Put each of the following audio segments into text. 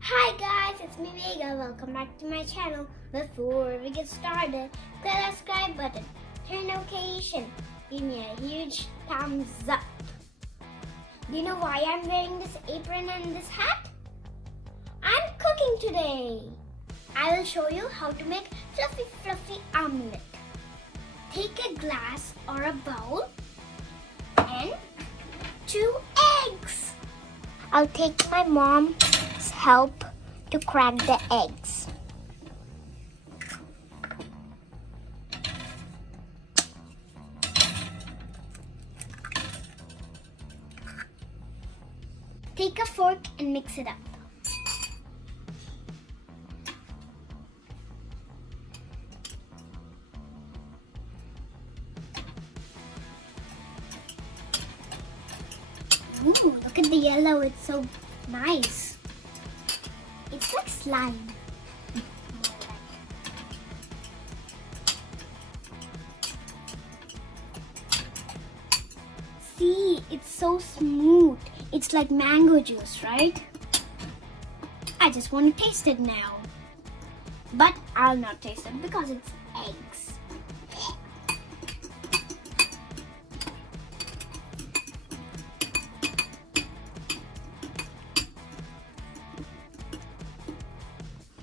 Hi guys, it's me Vega. Welcome back to my channel. Before we get started, click the subscribe button, turn notification, give me a huge thumbs up. Do you know why I'm wearing this apron and this hat? I'm cooking today. I will show you how to make fluffy omelette. Take a glass or a bowl and 2 eggs. I'll take my mom's help to crack the eggs. Take a fork and mix it up. Ooh, look at the yellow, it's so nice. It's like slime. See, it's so smooth. It's like mango juice, right? I just want to taste it now. But I'll not taste it because it's eggs.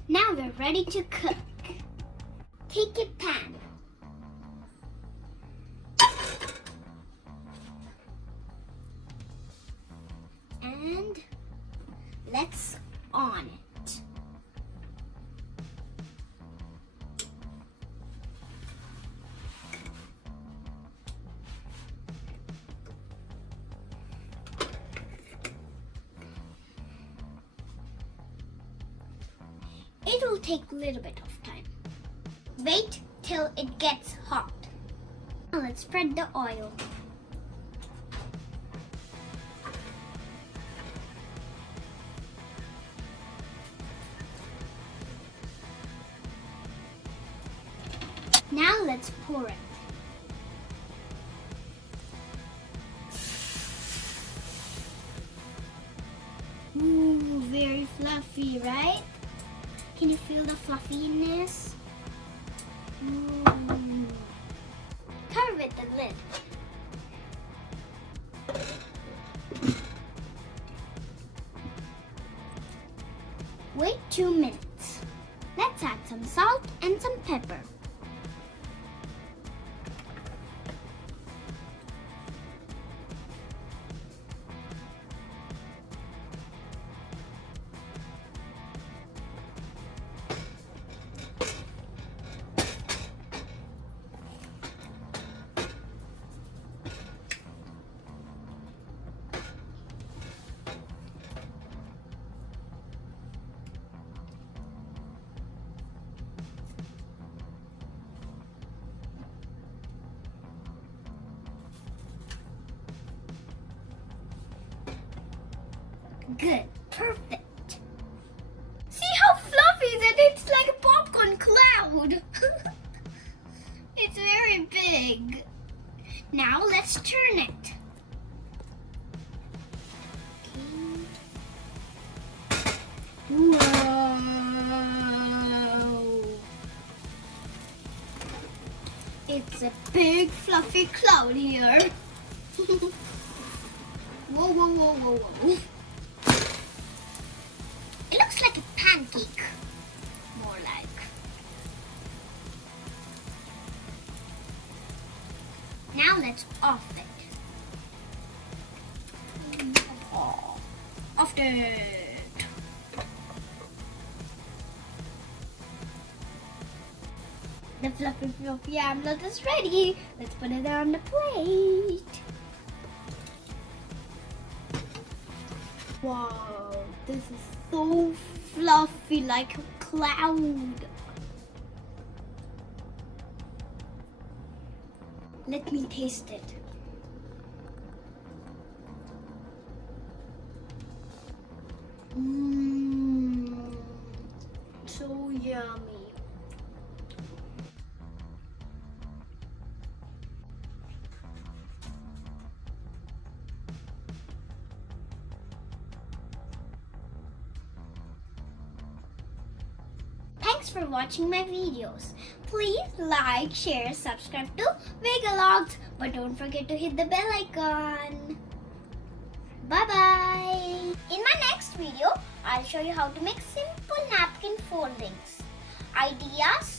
Now we're ready to cook. Take a pan. And let's on it. It will take a little bit of time. Wait till it gets hot. Now let's spread the oil. Now let's pour it. Ooh, very fluffy, right? Can you feel the fluffiness? Ooh. Cover with the lid. Wait 2 minutes. Let's add some salt and some pepper. Good, perfect. See how fluffy is it? It's like a popcorn cloud. It's very big. Now let's turn it. Whoa. It's a big fluffy cloud here. Whoa, whoa, whoa, whoa, whoa. It looks like a pancake, more like. Now let's off it. Off it. The fluffy omelette is ready. Let's put it on the plate. Wow, this is so fluffy, like a cloud. Let me taste it. Mmm, so yummy. Thanks for watching my videos. Please like, share, subscribe to VegaLogs, but don't forget to hit the bell icon. Bye-bye. In my next video, I'll show you how to make simple napkin foldings. Ideas